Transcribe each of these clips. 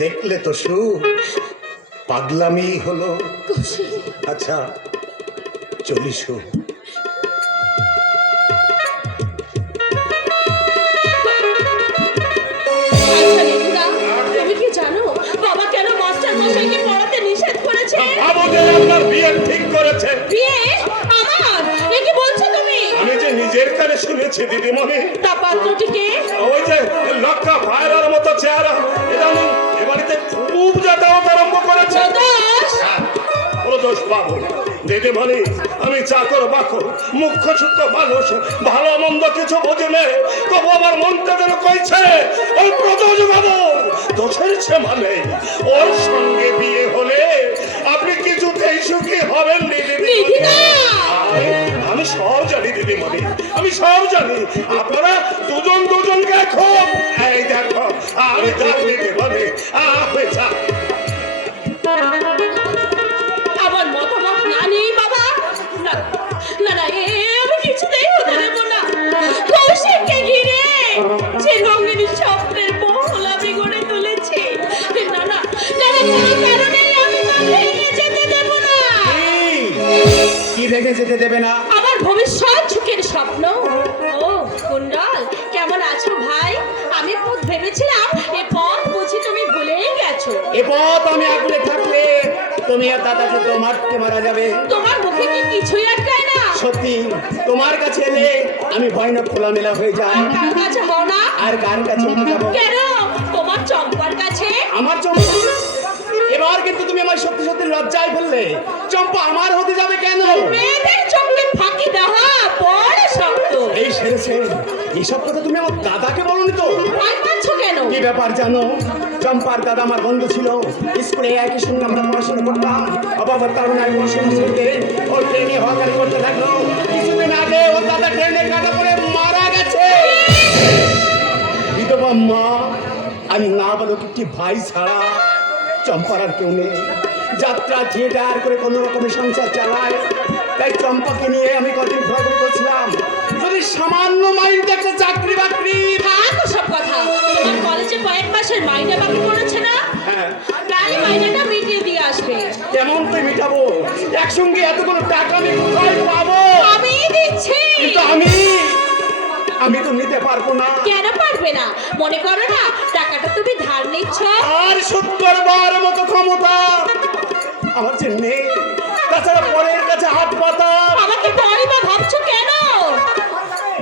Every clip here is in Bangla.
দেখলে তো সু পাগলামি হলো। আচ্ছা চলিস। তুমি কি জানো বাবা কেন মাস্টার মশাইকে পড়াতে নিষেধ করেছে? বাবু যে আপনার বিয়ে ঠিক করেছে। বিয়ে আমার? এ কি বলছো তুমি? আমি যে নিজের কানে শুনেছি দিদিমণি। তা পাত্রটিকে? ওই যে লক্কা ফায়ারের মতো চেহারা, ইদানিং এ বাড়িতে খুব যাতায়াত আরম্ভ করেছে। প্রদোষ বাবু দিদিমণি, আমি চাকর বাকর মুখ্য সূক্ষ্ম মানুষ, ভালো মন্দ কিছু বুঝি নেই, তবু আমার মনটা যেন কইছে ওই প্রদোষ বাবুর দোষের সীমা নেই। ওর সঙ্গে বিয়ে হলে আপনি কিছুতেই সুখী হবেন দিদি। আমি সব জানি দিদিমণি, আমি সব জানি। আপনারা দুজন দুজনকে খুব এই দেখো আমি যাক দিদিমণি, আমি যাক। আমার মতামত না নেই বাবা। না না না, আমি কিছুতেই হতে দেব না। কৌশিককে ঘিরে যে রঙিনী স্বপ্নের মহল আমি গড়ে তুলেছি, না না না না, কোনো কারণেই আমি তা ভেঙে যেতে দেব না। কি ভেঙে যেতে দেবে না? আমার ভবিষ্যৎ সুখের স্বপ্ন। ও কুণ্ডল, কেমন আছো ভাই? আমি খুব ভেবেছিলাম এ পথ বুঝি তুমি ভুলেই গেছো। এ পথ আমি আগলে থাকলে তুমি আর দাদাকে তো মারতে মারা যাবে। তোমার মুখে কি কিছুই আটকায় না? সত্যি তোমার কাছে এলে আমি ভয়ানক খোলামেলা হয়ে যাই। কার কাছে হও না? আর কার কাছে হতে যাবো? কেন? তোমার চম্পার কাছে। আমার চম্পা? এবার কিন্তু তুমি আমার সত্যি সত্যি লজ্জায় ফেললে। চম্পা আমার হতে যাবে কেন? মেয়েদের চোখে ফাঁকি দেওয়া বড় শক্ত। এই সেরেছে এইসব কথা তুমি আমার দাদাকে বলনি তো? ভয় পাচ্ছ কেন? কি ব্যাপার জানো, চম্পার দাদা আমার বন্ধু ছিল, স্কুলে একই সঙ্গে আমরা পড়াশোনা করতাম। অবাবত কারণে পড়াশোনা করতে ওর ট্রেনে হকারি করতে থাকলো। কিছুদিন আগে ওর দাদা ট্রেনে কাটা পড়ে মারা গেছে। বিধবা মা আর না বলো একটি ভাই ছাড়া চম্পার আর কেউ নেই। যাত্রা থিয়েটার করে কোনো রকমের সংসার চালায়। তাই চম্পাকে নিয়ে আমি কদিন ঘোরাঘুরি করছিলাম। যদি সামান্য মাইন্ড একটা চাকরি বাকরি। থাক সব কথা। তোমার কলেজে কয়েক মাসের মাইনে বাকি পড়েছে না? হ্যাঁ, তাই মাইনেটা মিটিয়ে দিয়ে আসবে। কেমন তুই মিটাবো? একসঙ্গে এতগুলো টাকা আমি কোথায় পাবো? আমি দিচ্ছি। কিন্তু আমি তো নিতে পারবো না। কেন পারবে না? মনে করো না টাকাটা তুমি ধার নিচ্ছ? আর 70 বার মতো ক্ষমতা আমার যে নেই। তাছাড়া পরের কাছে হাত পাতা। আমাকে পরে বা ভাবছো কেন?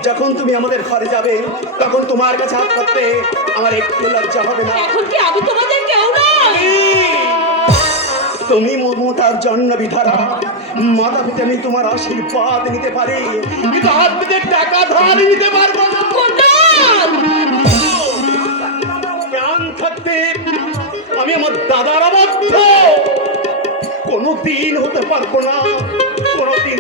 যখন তুমি আমাদের ঘরে যাবে তখন তোমার কাছে হাত পাততে আমার একটু লজ্জা হবে না? এখন কি আমি তোমাদের কেউ নই? তুমি মমতার জন্ম বিধারা। মাথা পিতা আমি তোমার আশীর্বাদ নিতে পারি, কিন্তু হাত পেতে টাকা ধার নিতে পারবো না। প্রাণ থাকতে আমি আমার দাদার অবাধ্য কোনোদিন হতে পারবো না, কোনোদিন।